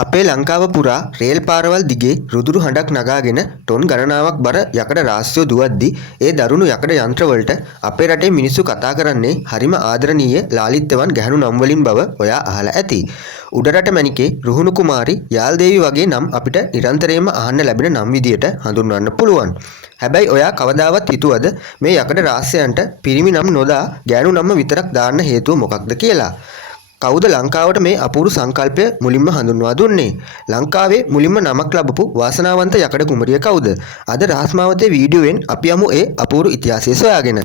අපේ ලංකාව පුරා රේල් පාරවල් දිගේ රුදුරු හඬක් නගාගෙන ටොන් ගණනාවක් බර යකඩ රාශිය දුවද්දී ඒ දරුණු යකඩ යන්ත්‍රවලට අපේ රටේ මිනිස්සු කතා කරන්නේ හරිම ආදරණීය ලාලිත්‍යවන් ගැහැණු නම් වලින් බව ඔයා අහලා ඇති. උඩරට මැණිකේ රුහුණු කුමාරි යාල්දේවි වගේ නම් අපිට නිරන්තරයෙන්ම අහන්න ලැබෙන නම් විදියට හඳුන්වන්න පුළුවන්. හැබැයි ඔයා කවදාවත් හිතුවද මේ යකඩ රාශියන්ට පිරිමි නම් නොදා ගැහැණු නම විතරක් දාන්න හේතුව මොකක්ද කියලා? කවුද ලංකාවට මේ අපූරු සංකල්පය මුලින්ම හඳුන්වා දුන්නේ? ලංකාවේ මුලින්ම නමක් ලැබපු වාසනාවන්ත යකඩ කුමරිය කවුද? අද රාස්මාවතේ වීඩියෝවෙන් අපි යමු ඒ අපූරු ඉතිහාසය සොයාගෙන.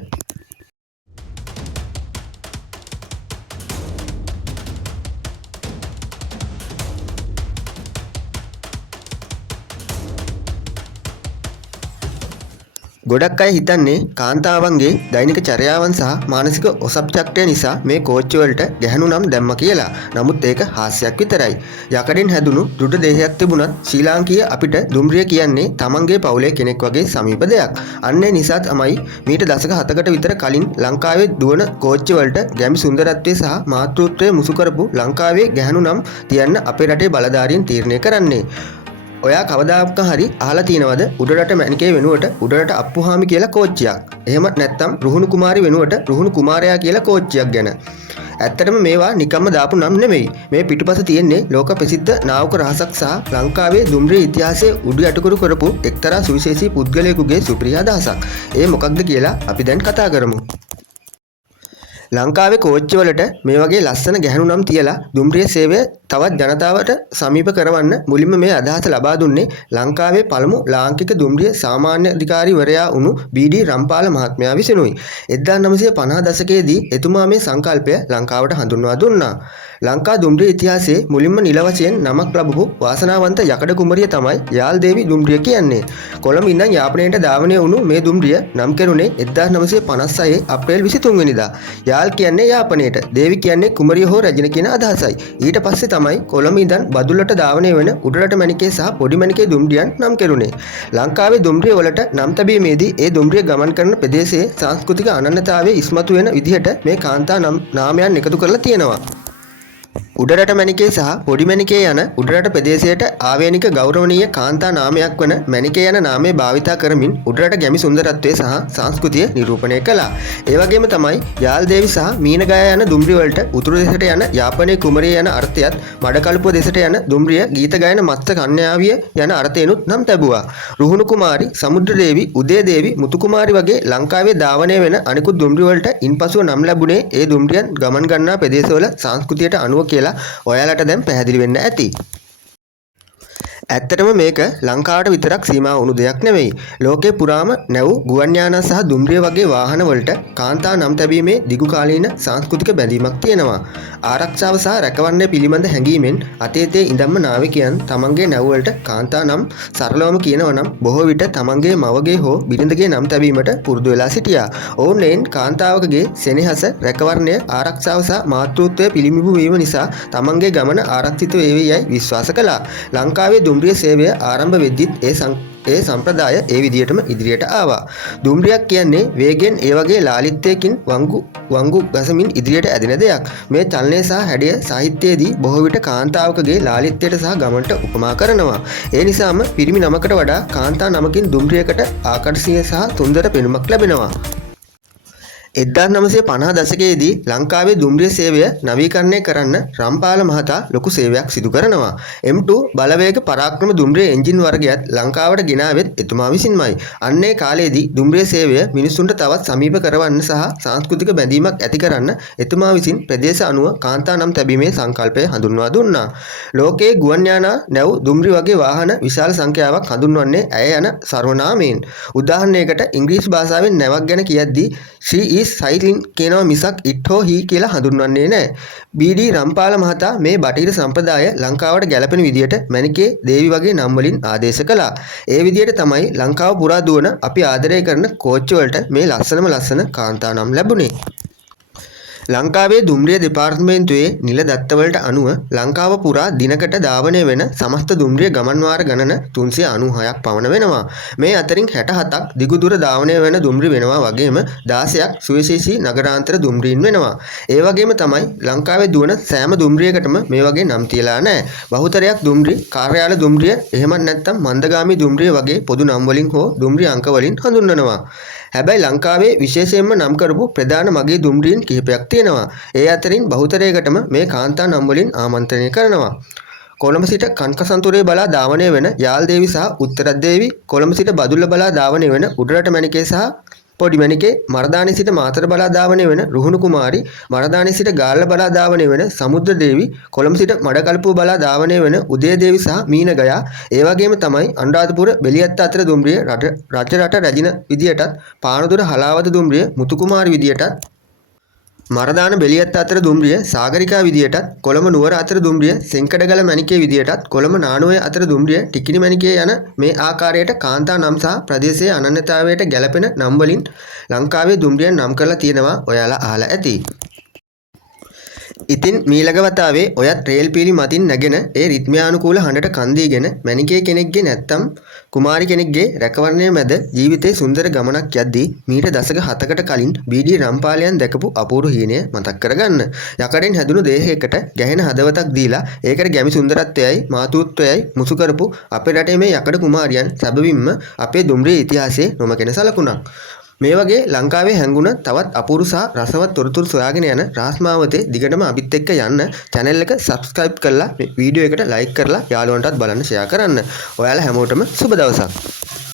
ගොඩක් අය හිතන්නේ කාන්තාවන්ගේ දෛනික චර්යාවන් සහ මානසික ඔසප්චක්‍රය නිසා මේ කෝච්චි වලට ගැහැණු නම් දැම්ම කියලා. නමුත් ඒක හාස්‍යයක් විතරයි. යකඩෙන් හැදුණු දෘಢ දේහයක් තිබුණත් ශ්‍රී ලාංකීය අපිට දුම්රිය කියන්නේ තමන්ගේ පවුලේ කෙනෙක් වගේ සමීප දෙයක්. අන්න ඒ නිසා තමයි මීට දශක 7කට විතර කලින් ලංකාවේ දුවන කෝච්චි වලට ගැමි සුන්දරත්වය සහ මාතෘත්වය මුසු කරපු ලංකාවේ ගැහැණු නම් තියන්න අපේ රටේ බලධාරීන් තීරණය කරන්නේ. ඔයා කවදාක හරි අහලා තියෙනවද උඩරට මැණිකේ වෙනුවට උඩරට අප්පුහාමි කියලා කෝච්චියක්? එහෙම නැත්නම් රුහුණු කුමාරි වෙනුවට රුහුණු කුමාරයා කියලා කෝච්චියක් ගැන? ඇත්තටම මේවා නිකම්ම දාපු නම් නෙමෙයි. මේ පිටුපස තියෙන්නේ ලෝක ප්‍රසිද්ධ නාවක රහසක් සහ ලංකාවේ දුම්රිය ඉතිහාසයේ උඩු යටිකුරු කරපු එක්තරා සුවිශේෂී පුද්ගලයෙකුගේ සුපිරි අදහසක්. ඒ මොකක්ද කියලා අපි දැන් කතා කරමු. ලංකාවේ කෝච්චි වලට මේ වගේ ලස්සන ගැහැණු නම් තියලා දුම්රිය සේවය තවත් ජනතාවට සමීප කරවන්න මුලින්ම මේ අදහස ලබා දුන්නේ ලංකාවේ පළමු ලාංකික දුම්රිය සාමාන්‍ය අධිකාරීවරයා වුණු බී.ඩී. රම්පාල මහත්මයා විසිනුයි. 1950 දශකයේදී එතුමා මේ සංකල්පය ලංකාවට හඳුන්වා දුන්නා. ලංකා දුම්රිය ඉතිහාසයේ මුලින්ම නිල වශයෙන් නමක් ලැබපු වාසනාවන්ත යකඩ කුමරිය තමයි යාල්දේවි දුම්රිය කියන්නේ. කොළඹ ඉඳන් යාපනයට ධාවනය වුණු මේ දුම්රිය නම් කෙරුණේ 1956 අප්‍රේල් 23 වෙනිදා. යාල් කියන්නේ යාපනයට, දේවි කියන්නේ කුමරිය හෝ රැජින කියන අදහසයි. ඊට පස්සේ තමයි කොළඹ ඉඳන් බදුල්ලට ධාවනය වෙන උඩරට මැණිකේ සහ පොඩි මැණිකේ දුම්රියන් නම් කෙරුණේ. ලංකාවේ දුම්රිය වලට නම් තැබීමේදී ඒ දුම්රිය ගමන් කරන ප්‍රදේශයේ සංස්කෘතික අනන්‍යතාවය ඉස්මතු වෙන විදිහට මේ කාන්තා නාමයන් එකතු කරලා තියෙනවා. උඩරට මැණිකේ සහ පොඩි මැණිකේ යන උඩරට ප්‍රදේශයට ආවේනික ගෞරවනීය කාන්තා නාමයක් වන මැණිකේ යන නාමය භාවිතා කරමින් උඩරට ගැමි සුන්දරත්වය සහ සංස්කෘතිය නිරූපණය කළා. ඒ වගේම තමයි යාල්දේවි සහ මීනගාය යන දුම්රිය වලට උතුරු දෙසට යන යාපනයේ කුමරිය යන අර්ථයත් මඩකල්පුව දෙසට යන දුම්රිය ගීත ගායන මත්ස්‍ය කන්‍යාවිය යන අර්ථයනුත් නම් ලැබුවා. රුහුණු කුමාරි, සමුද්‍ර දේවි, උදය දේවි, මුතු කුමාරි වගේ ලංකාවේ ධාවනය වෙන අනිකුත් දුම්රිය වලට ඉන්පසුව නම් ලැබුණේ ඒ දුම්රියන් ගමන් ගන්නා ප්‍රදේශවල සංස්කෘතියට අනුව කියලා ඔයාලට දැන් පැහැදිලි වෙන්න ඇති. ඇත්තටම මේක ලංකාවට විතරක් සීමා වුණු දෙයක් නෙවෙයි. ලෝකේ පුරාම නැව් ගුවන් යානා සහ දුම්රිය වගේ වාහන වලට කාන්තා නම් තැබීමේ දිගු කාලීන සංස්කෘතික බැඳීමක් තියෙනවා. ආරක්ෂාව සහ රැකවරණය පිළිබඳ හැඟීමෙන් අතීතයේ ඉඳන්ම නාවිකයන් තමන්ගේ නැව් වලට කාන්තා නම් සරලවම කියනවා නම් බොහෝ විට තමන්ගේ මවගේ හෝ බිරිඳගේ නම් තැබීමට පුරුදු වෙලා සිටියා. ඔවුන් කාන්තාවකගේ සෙනෙහස, රැකවරණය, ආරක්ෂාව සහ මාතෘත්වය පිළිඹු වීම නිසා තමන්ගේ ගමන ආරක්ෂිත වේවි යයි විශ්වාස කළා. ලංකාවේ දුම්රිය සේවය ආරම්භ වෙද්දිත් ඒ සම්ප්‍රදාය ඒ විදිහටම ඉදිරියට ආවා. දුම්රියක් කියන්නේ වේගෙන් ඒ වගේ ලාලිත්‍යයකින් වංගු ගසමින් ඉදිරියට ඇදෙන දෙයක්. මේ චලනය සහ හැඩය සාහිත්‍යයේදී බොහෝ විට කාන්තාවකගේ ලාලිත්‍යයට සහ ගමනට උපමා කරනවා. ඒ නිසාම පිරිමි නමකට වඩා කාන්තා නමකින් දුම්රියකට ආකර්ෂණීය සහ සුන්දර පෙනුමක් ලැබෙනවා. 1950 දශකයේදී ලංකාවේ දුම්රිය සේවය නවීකරණය කරන්න රම්පාල මහතා ලොකු සේවයක් සිදු කරනවා. M2 බලවේග පරාක්‍රම දුම්රිය එන්ජින් වර්ගයත් ලංකාවට ගෙනාවෙත් එතුමා විසින්මයි. අන්නේ කාලයේදී දුම්රිය සේවය මිනිසුන්ට තවත් සමීප කරවන්න සහ සංස්කෘතික බැඳීමක් ඇති කරන්න එතුමා විසින් ප්‍රදේශ අනුව කාන්තා නම් තැබීමේ සංකල්පය හඳුන්වා දුන්නා. ලෝකයේ ගුවන් යානා, නැව්, දුම්රිය වගේ වාහන විශාල සංඛ්‍යාවක් හඳුන්වන්නේ ඇය යන සර්වනාමයෙන්. උදාහරණයකට ඉංග්‍රීසි භාෂාවෙන් නැවක් ගැන කියද්දී she සයිලින් කියනවා මිසක් ඉට් හෝ හී කියලා හඳුන්වන්නේ නැහැ. බී.ඩී. රම්පාල මහතා මේ බටහිර සම්ප්‍රදාය ලංකාවට ගැලපෙන විදියට මැණිකේ දේවි වගේ නම් වලින් ආදේශ කළා. ඒ විදියට තමයි ලංකාව පුරා දුවන අපි ආදරය කරන කෝච්චි වලට මේ ලස්සන කාන්තා නම් ලැබුණේ. ලංකාවේ දුම්රිය දෙපාර්තමේන්තුවේ නිල දත්තවලට අනුව ලංකාව පුරා දිනකට ධාවනය වෙන සමස්ත දුම්රිය ගමන්වාර ගණන 396ක් පමණ වෙනවා. මේ අතරින් 67ක් දිගුදුර ධාවනය වෙන දුම්රිය වෙනවා වගේම 16ක් සුවිශේෂී නගරාන්තර දුම්රීන් වෙනවා. ඒ වගේම තමයි ලංකාවේ දුවන සෑම දුම්රියකටම මේ වගේ නම් තියලා නැහැ. බහුතරයක් දුම්රිය කාර්යාල දුම්රිය එහෙමත් නැත්නම් මන්දගාමී දුම්රිය වගේ පොදු නම් වලින් හෝ දුම්රිය අංක වලින් හඳුන්වනවා. හැබැයි ලංකාවේ විශේෂයෙන්ම නම් කරපු ප්‍රධාන මගේ දුම්රීන් කිහිපයක් තියෙනවා. ඒ අතරින් බහුතරයකටම මේ කාන්තා නම් වලින් ආමන්ත්‍රණය කරනවා. කොළඹ සිට කන්කසන්තුරේ බලා ධාවනය වෙන යාල් දේවි සහ උත්තරත් දේවි, කොළඹ සිට බදුල්ල බලා ධාවනය වෙන උඩරට මණිකේ සහ පොඩි මණිකේ, මරදානි සිට මාතර බලා ධාවනය වෙන රුහුණු කුමාරි, මරදානි සිට ගාල්ල බලා ධාවනය වෙන සමුද්‍ර දේවි, කොළඹ සිට මඩකල්පුව බලා ධාවනය වෙන උදය දේවි සහ මීනගයා, ඒ වගේම තමයි අනුරාධපුර බෙලියත්ත අතර දුම්රිය රජරට රැජින විදියටත්, පානදුර හලාවත දුම්රිය මුතු කුමාරි විදියටත්, මරදාන බෙලියත්ත අතර දුම්රිය සාගරිකා විදියටත්, කොළඹ නුවර අතර දුම්රිය සෙන්කඩගල මණිකේ විදියටත්, කොළඹ නානුවේ අතර දුම්රිය ටිකිනි මණිකේ යන මේ ආකාරයට කාන්තා නම් සහ ප්‍රදේශයේ අනන්‍යතාවයට ගැලපෙන නම් වලින් ලංකාවේ දුම්රියන් නම් කරලා තියෙනවා. ඔයාලා අහලා ඇති. ඉතින් මීළඟ වතාවේ ඔයත් රේල් පීලි මතින් නැගෙන ඒ රිද්මයානුකූල හඬට කන් දීගෙන මණිකේ කෙනෙක්ගේ නැත්තම් කුමාරි කෙනෙක්ගේ රැකවරණය මැද ජීවිතේ සුන්දර ගමනක් යද්දී මීට දශක 7කට කලින් බීඩී රම්පාලයන් දැකපු අපූර්ව හීනය මතක් කරගන්න. යකඩෙන් හැදුණු දේහයකට ගැහෙන හදවතක් දීලා ඒකට ගැමි සුන්දරත්වයයි මාතෘත්වයයි මුසු කරපු අපේ රටේ මේ යකඩ කුමාරියන් සැබවින්ම අපේ දුම්රිය ඉතිහාසයේ නොමකෙන සලකුණක්. මේ වගේ ලංකාවේ හැංගුණ තවත් අපූර්ව සහ රසවත් තොරතුරු සොයාගෙන යන රාස්මාවතේ දිගටම අපිත් එක්ක යන්න channel එක subscribe කරලා වීඩියෝ එකට like කරලා යාළුවන්ටත් බලන්න share කරන්න. ඔයාලා හැමෝටම සුබ දවසක්.